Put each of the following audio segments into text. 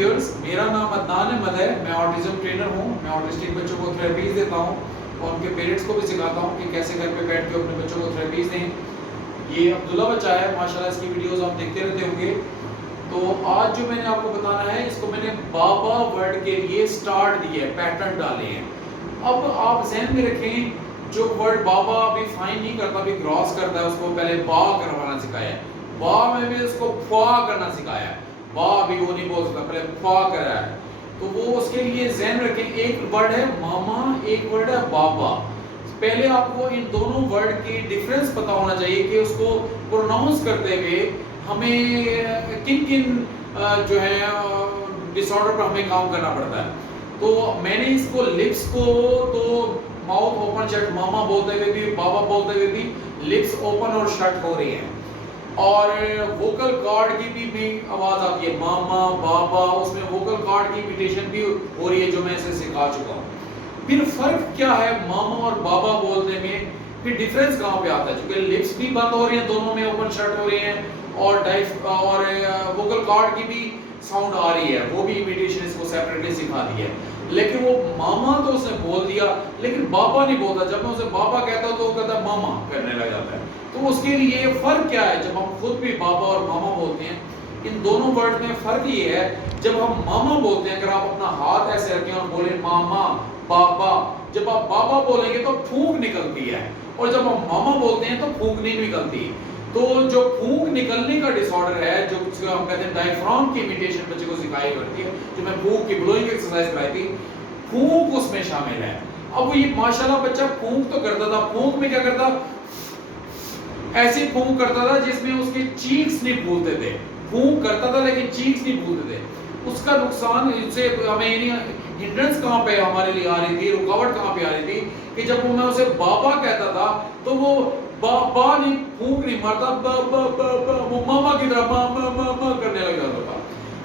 Viewers, मेरा नाम अदनान अहमद है। मैं ऑटिज्म ट्रेनर हूँ। मैं ऑटिस्टिक बच्चों को थेरेपीज देता हूँ और उनके पेरेंट्स को भी सिखाता हूँ कि कैसे घर पे बैठ के अपने बच्चों को थेरेपीज दें। ये अब्दुल्ला बच्चा है, माशाल्लाह इसकी वीडियोस आप देखते रहते होंगे। तो आज जो मैंने आपको बताना है, इसको मैंने बाबा वर्ड के लिए स्टार्ट दिया है, पैटर्न डाले हैं। अब आप ज़हन में रखें, जो वर्ड बाबा अभी फाइन नहीं करता, अभी क्रॉस करता है, उसको पहले बा करवाना सिखाया है। बा में भी उसको फा करना सिखाया है। बा भी वो नहीं बोल सकता, पहले फा करा है। तो वो उसके लिए ज़हन रखें, एक वर्ड है मामा, एक वर्ड है बाबा। पहले आपको इन दोनों वर्ड की डिफरेंस पता होना चाहिए कि उसको प्रोनाउंस करते हुए हमें किन किन जो है डिसऑर्डर पर हमें काम करना पड़ता है। तो मैंने इसको लिप्स को तो माउथ ओपन शट मामा बोलते हुए भी, बाबा बोलते हुए भी लिप्स ओपन और शट हो रही हैं। और वोकल कॉर्ड की भी आवाज आती है, मामा बाबा, उसमें वोकल कॉर्ड की इमिटेशन भी हो रही है, जो मैं इसे सिखा चुका हूँ। फिर फर्क क्या है मामा और बाबा बोलने में, फिर डिफरेंस कहाँ पे आता है? क्योंकि लिप्स भी बंद हो रही हैं, दोनों में ओपन शट हो रही हैं, और वोकल कॉर्ड की भी साउंड आ रही है, वो भी इमिटेशन इसको सेपरेटली सिखा दी है। लेकिन वो मामा तो उसने बोल दिया, लेकिन बाबा नहीं बोलता। जब मैं उसे बाबा कहता हूँ तो वो कहता मामा करने लग जाता है। तो उसके लिए फर्क क्या है? जब हम खुद भी बाबा और मामा बोलते हैं, इन दोनों वर्ड में फर्क ये है, जब हम मामा बोलते हैं, अगर आप अपना हाथ ऐसे रखें और बोले मामा बाबा, जब आप बाबा बोलेंगे तो फूंक निकलती है, और जब हम मामा बोलते हैं तो फूंक नहीं निकलती। तो जो फूंक निकलने का डिसऑर्डर है, जो हम कहते हैं डायफ्राम की इमिटेशन बच्चे को सिखाई करती है, जो मैं फूंक की ब्लोइंग एक्सरसाइज कराई थी, फूंक उसमें शामिल है। अब ये माशाल्लाह बच्चा फूंक तो करता था, फूंक में क्या करता, ऐसी फूंक करता था जिसमें उसके चीक्स नहीं फूलते थे। फूंक करता था लेकिन चीक्स नहीं फूलते थे। उसका नुकसान, इससे हमें हिंड्रेंस कहाँ पे हमारे लिए आ रही थी, रुकावट कहाँ पे आ रही थी, कि जब मैं उसे बाबा कहता था तो वो बाबा नहीं, फूंक नहीं मारता, वो मामा की तरह मा करने लग जाता था।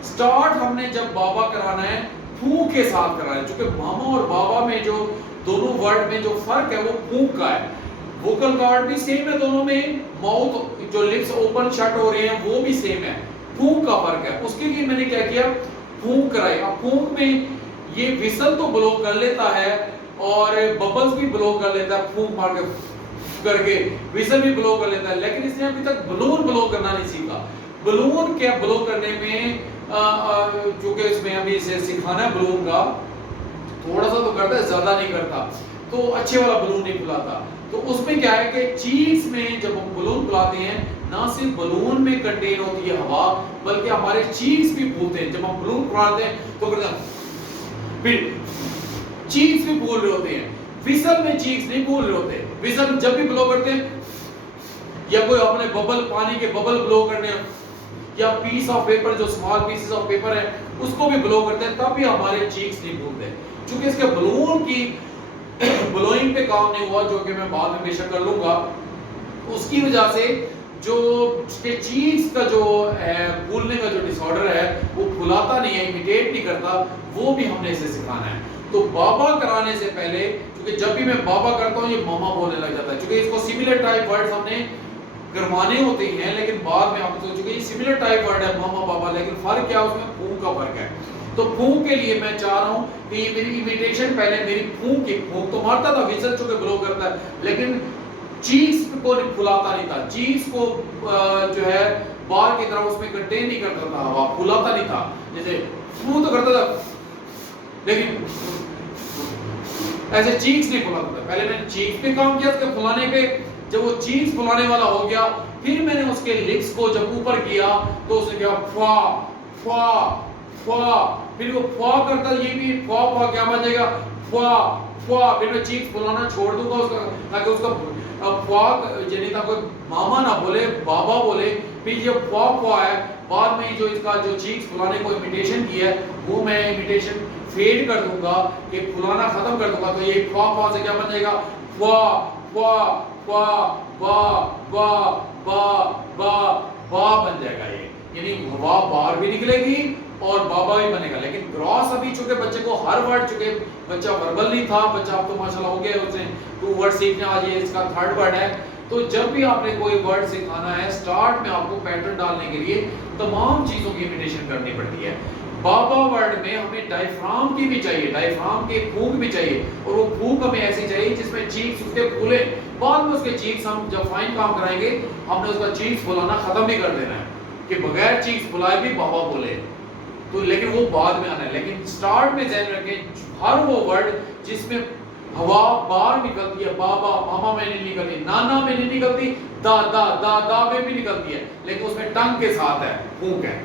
स्टार्ट हमने जब बाबा कराना है, फूंक के साथ कराना है, क्योंकि मामा और बाबा में जो दोनों वर्ड में जो फर्क है वो फूंक का है। वोकल कॉर्ड भी सेम है दोनों में, माउथ जो लिप्स ओपन शट हो रहे हैं वो भी सेम है, फूंक का फर्क है। उसके लिए मैंने क्या किया, फूंक कराई। अब फूंक में ये विसल तो ब्लो कर लेता है और बबल्स भी ब्लो कर लेता है, फूंक मार के करके विसल भी ब्लो कर लेता है, लेकिन इसने अभी तक बलून ब्लो करना नहीं सीखा। बलून क्या ब्लो करने में, चूंकि इसमें अभी इसे सिखाना है बलून का, थोड़ा सा तो करता है, ज्यादा नहीं करता, तो अच्छे वाला बलून नहीं फुलाता। तो उसमें क्या है कि चीज में जब हम बलून फुलाते हैं, ना सिर्फ बलून में कंटेन होती है हवा, बल्कि हमारे चीज भी फूलते हैं। जब हम बलून फुलाते हैं तो करते हैं, फिर चीज भी फूल रहे होते हैं। विसल में चीज नहीं फूल रहे होते। विसल जब भी ब्लो करते हैं, या कोई अपने बबल, पानी के बबल ब्लो करने, या पीस ऑफ पेपर, जो स्मॉल पीसेस ऑफ पेपर है, उसको भी ब्लो करते हैं, तब भी हमारे चीक्स नहीं फूलते। क्योंकि इसके बलून की ब्लोइंग पे काम नहीं हुआ, जो कि मैं बाद में बेशक कर लूंगा। उसकी वजह से जो उसके चीज का जो है, फूलने का जो डिसऑर्डर है, वो फुलाता नहीं है, इमिटेट नहीं करता, वो भी हमने इसे सिखाना है। तो बाबा कराने से पहले, क्योंकि जब भी मैं बाबा करता हूँ ये मामा बोलने लग जाता है, क्योंकि इसको सिमिलर टाइप वर्ड्स हमने करवाने होते हैं, लेकिन बाद में आप सोचोगे ये सिमिलर टाइप वर्ड है मामा बाबा, लेकिन फर्क क्या, उसमें फूंक का फर्क है। तो फूंक के लिए मैं चाह रहा हूँ कि ये मेरी इमिटेशन पहले मेरी फूंक की, फूंक तो मारता था, विसल चुके ब्लो करता है, लेकिन चीज को फुलाता नहीं था। चीज को जो है बार की तरह उसमें कंटेन नहीं करता था, हवा फुलाता नहीं था। जैसे फू तो करता था, लेकिन ऐसे चीज नहीं फुलाता था। पहले मैंने चीज पे काम किया, उसके फुलाने पे। जब वो चीज फुलाने वाला हो गया, फिर मैंने उसके लिप्स को जब ऊपर किया तो उसने क्या, फा फा फा, फिर वो फा करता, ये भी फा फा क्या बजेगा, फा फा। फिर मैं चीज फुलाना छोड़ दूंगा उसका, ताकि उसका फा यानी था कोई मामा ना बोले, बाबा बोले। फिर ये फा फा है, बाद में जो इसका जो चीज फुलाने को इमिटेशन किया है, वो मैं इमिटेशन फेड कर दूंगा, कि फुलाना खत्म कर दूंगा। तो ये फा फा से क्या बन जाएगा, फा फा फा बा बा बा बा बा बन जाएगा। ये यानी वाह बाहर भी निकलेगी और बाबा भी बनेगा। लेकिन क्रॉस अभी चूंकि बच्चे को हर वर्ड, चूंकि बच्चा वर्बल नहीं था, बच्चा अब तो माशाल्लाह हो गया, उसने 2 वर्ड सीखने, आज ये इसका 3rd वर्ड है। तो जब भी आपने कोई वर्ड सिखाना है, स्टार्ट में आपको पैटर्न डालने के लिए तमाम चीजों की इमिटेशन करनी पड़ती है। बाबा वर्ड में हमें डायफ्राम की भी चाहिए, डायफ्राम की फूंक भी चाहिए, और वो फूंक हमें ऐसी चाहिए जिसमें चीक्स उसके खुले। बाद में उसके चीक्स हम जब फाइन काम कराएंगे, हमने उसका चीक्स फुलाना खत्म भी कर देना है कि बगैर चीक्स फुलाए भी बाबा बोले तो, लेकिन वो बाद में आना है। लेकिन स्टार्ट में ध्यान रखें, हर वो वर्ड जिसमें हवा बाहर निकलती है, बाबा मामा में नहीं निकलती, नाना में नहीं निकलती, दा दा दा दा में भी निकलती है, लेकिन उसमें टंग के साथ है, फूंक है,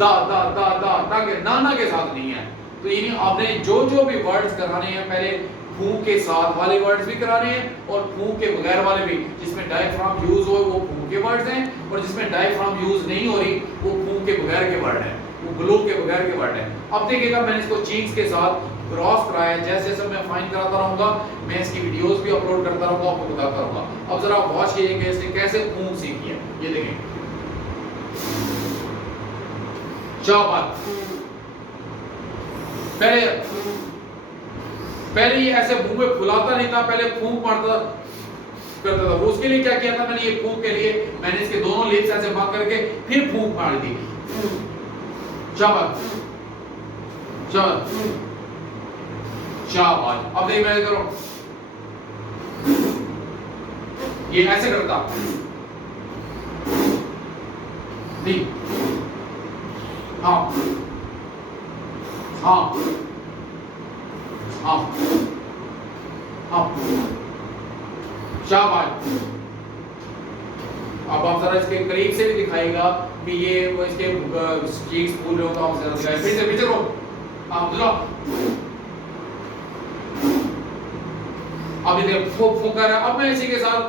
दा दा दा दा टंग है, नाना के साथ नहीं है। तो यानी आपने जो जो भी वर्ड्स कराने हैं, पहले फूंक के साथ वाले वर्ड्स भी कराने हैं और फूंक के बगैर वाले भी। जिसमें डायफ्राम यूज हो वो फूंक के वर्ड्स हैं, और जिसमें डायफ्राम यूज नहीं हो रही वो फूंक के बगैर के वर्ड हैं, वो ब्लो के बगैर के वर्ड हैं। अब देखिएगा मैंने इसको चीक्स के साथ क्रॉस कराया, जैसे जैसे मैं फाइन कराता रहूंगा, मैं इसकी वीडियोस भी अपलोड करता रहूंगा, आपको बताता रहूंगा। अब जरा वॉच कीजिए कि इसने कैसे फूंक सीखी है, ये देखें। शाबाश, पहले ये ऐसे मुंह में फुलाता नहीं था, पहले फूंक मारता करता था। वो उसके लिए क्या किया था मैंने, ये फूंक के लिए मैंने इसके दोनों लिप्स ऐसे बंद करके फिर फूंक मार दी। शाबाश शाबाश शाबाश। अब देखिए मैं करो, ये ऐसे करता नहीं, हाँ हाँ हाँ हाँ, शाबाश। अब आप जरा इसके करीब से भी दिखाएगा कि ये वो इसके चीक्स फूल रहे हो तो आप जरा दिखाएं, फिर से करो आप जरा। अब ये फूंका रहा है। अब मैं इसी के साथ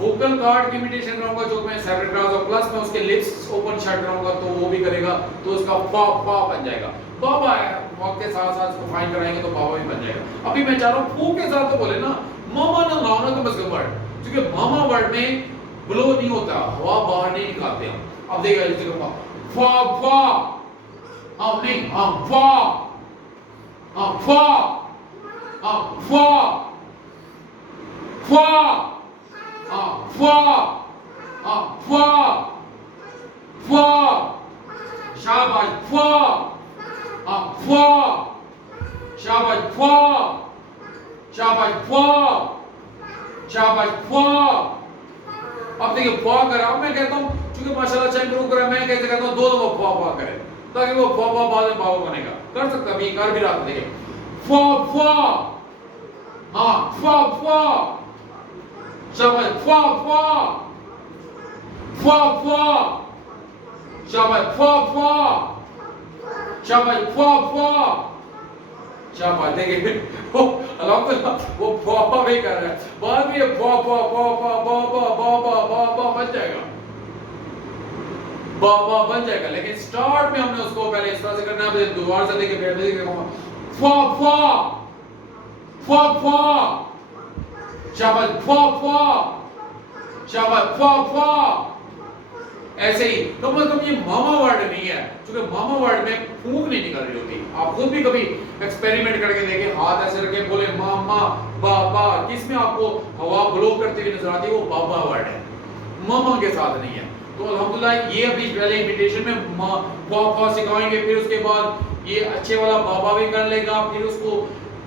वोकल कार्ड की इमिटेशन कराऊंगा, जो मैं सेपरेट क्लास और प्लस में उसके लिप्स ओपन शट कराऊंगा तो वो भी करेगा, तो उसका पा पा बन जाएगा। बाबा है वक्त के साथ साथ इसको फाइन कराएंगे तो बाबा भी बन जाएगा। अभी मैं चाह रहा हूँ फू के साथ तो बोले ना, मामा ना लाना तो बस वर्ड, क्योंकि मामा वर्ड में ब्लो नहीं होता, हवा बाहर नहीं निकालते हम। अब देखिए इस जगह फा फा, हाँ नहीं हाँ फा, हाँ फा, हाँ फा फा, हाँ फा, हाँ फा फा, शाबाश फा, हाँ फा, शाबाश फा, शाबाश फा, शाबाश फा। अब देखिए फा करा, मैं कहता हूँ क्योंकि माशाल्लाह अच्छा इंप्रूव करा, मैं कैसे कहता हूँ दो दफा फा फा करे ताकि वो फा फा बाद में बाबा बनेगा। कर सकता भी, कर भी रहा था। देखिए फा फा, हाँ फा फा, शाबाश फा फा, फा फा, शाबाश फा फा, शाबाश फा फा, शाबाश। देखिए वो अल्हम्दुलिल्लाह वो फा भी कर रहा है, बाद में ये फा फा फा फा बाबा बाबा बाबा बन जाएगा, बाबा बन जाएगा। लेकिन स्टार्ट में हमने उसको पहले इस तरह से करना है, दोबारा से लेके फिर देखिए फा फा फा फा, शाबाश फा फा, शाबाश फा फा। ऐसे ही तो मतलब ये मामा वर्ड नहीं है, क्योंकि मामा वर्ड में फूंक नहीं निकल रही होती। आप खुद भी कभी एक्सपेरिमेंट करके देखें, हाथ ऐसे रखे बोले मामा बाबा, किसमें आपको हवा ब्लो करती हुई नजर आती है, वो बाबा वर्ड है, मामा के साथ नहीं है। तो अल्हम्दुलिल्लाह ये अभी पहले इमिटेशन में फा फा सिखाएंगे, फिर उसके बाद ये अच्छे वाला बाबा भी कर लेगा, फिर उसको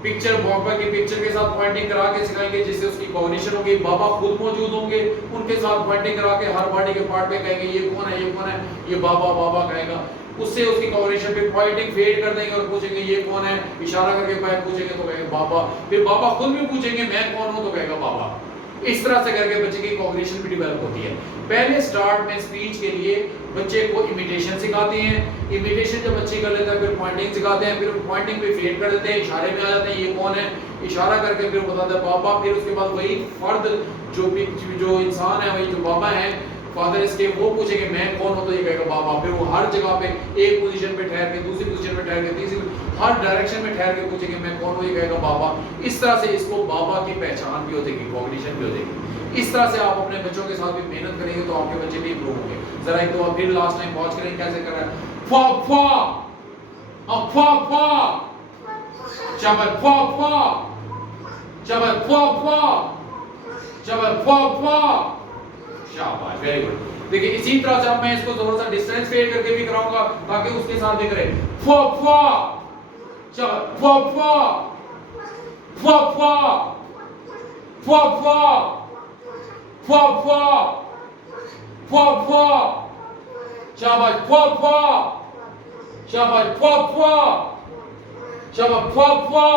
पिक्चर बाबा की पिक्चर के साथ पॉइंटिंग करा के सिखाएंगे, जिससे उसकी कॉग्निशन होगी। बाबा खुद मौजूद होंगे, उनके साथ पॉइंटिंग करा के हर बॉडी के पार्ट पे कहेंगे ये कौन है, ये कौन है, ये बाबा बाबा कहेगा। उससे उसकी कॉग्निशन पे पॉइंटिंग फेड कर देंगे और पूछेंगे ये कौन है, इशारा करके पैर पूछेंगे तो कहेंगे बाबा, फिर बाबा खुद भी पूछेंगे मैं कौन हूं तो कहेगा बाबा। इस तरह से करके बच्चे की कॉग्निशन भी डेवलप होती है। पहले स्टार्ट में स्पीच के लिए बच्चे को इमिटेशन सिखाते हैं, इमिटेशन जब बच्चे कर लेता है फिर पॉइंटिंग सिखाते हैं, फिर पॉइंटिंग पे फेड कर देते हैं, इशारे में आ जाते हैं ये कौन है, इशारा करके फिर बताते हैं बाबा। फिर उसके बाद वही फर्द जो इंसान है, वही जो बाबा है फादर इसके, वो पूछेंगे मैं कौन हूं तो ये कहेगा बाबा। फिर वो हर जगह पे एक पोजीशन पे ठहर के, दूसरी पोजीशन पे ठहर के, तीसरी, हर डायरेक्शन में ठहर के पूछेंगे मैं कौन हूं, ये कहेगा बाबा। इस तरह से इसको बाबा की पहचान भी हो जाएगी, कॉग्निशन भी हो जाएगी। इस तरह से आप अपने बच्चों के साथ भी मेहनत करेंगे तो आपके बच्चे भी इंप्रूव होंगे। जरा एक दो फिर लास्ट टाइम वॉच करें कैसे कर रहा है। फा फा, फा फा, शाबाश फा फा, शाबाश फा फा, शाबाश फा फा, शाबाश वेरी गुड। देखिए इसी तरह से अब मैं इसको थोड़ा सा डिस्टेंस क्रिएट करके भी कराऊंगा ताकि उसके साथ भी करे फो फो चलो फो फो फो फो फो फो फो फो फो फो शाबाश फो फो शाबाश फो फो शाबाश फो फो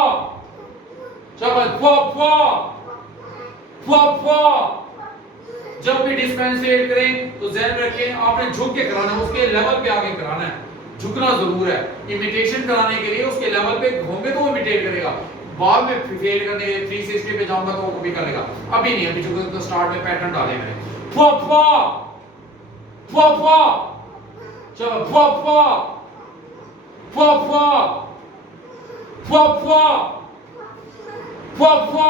शाबाश फो फो फो फो। जब भी डिस्पेंसेट करें तो ध्यान रखें आपने झुक के कराना है, उसके लेवल पे आगे कराना है, झुकना जरूर है। इमिटेशन कराने के लिए उसके लेवल पे होंगे तो वो इमिटेट करेगा, बाद में फेड करने 360 पे जाऊंगा तो वो कभी करेगा, अभी नहीं, अभी चूंकि तो स्टार्ट में पैटर्न डाले मैंने फो फो फो फो चलो फो फो फो फो फो फो फो फो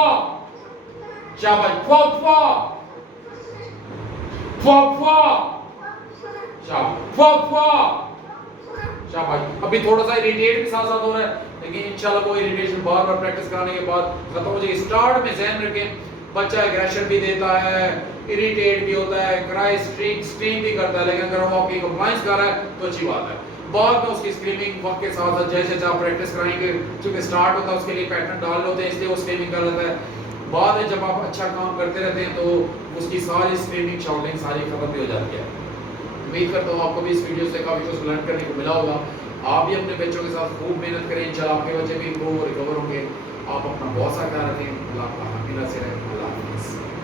शाबाश फो फो फो फो शाबाश फो फो शाबाश। अभी थोड़ा सा इरिटेट भी साथ साथ हो रहा है, लेकिन इंशाल्लाह वो इरिटेशन बार बार प्रैक्टिस कराने के बाद खत्म हो जाएगी। स्टार्ट में ध्यान रखें बच्चा एग्रेशन भी देता है, इरिटेट भी होता है, क्राई स्क्रीम भी करता है, लेकिन अगर वो आपकी कंप्लायंस कर रहा है तो अच्छी बात है। बाद में उसकी स्क्रीमिंग वक्त के साथ साथ जैसे जैसे आप प्रैक्टिस कराएंगे, क्योंकि स्टार्ट होता है उसके लिए पैटर्न डाल होते हैं इसलिए वो स्क्रीमिंग कर लेता है। बाद में जब आप अच्छा काम करते रहते हैं तो उसकी सारी स्क्रीमिंग शाउटिंग सारी खत्म भी हो जाती है। उम्मीद करता हूँ आपको भी इस वीडियो से काफ़ी कुछ लर्न करने को मिला होगा। आप भी अपने बच्चों के साथ खूब मेहनत करें, इंशाल्लाह आपके बच्चे भी इम्प्रूव रिकवर होंगे। आप अपना बहुत सा ख्याल रखें, अल्लाह आपका हमेशा से रहे। अल्लाह हाफ़िज़।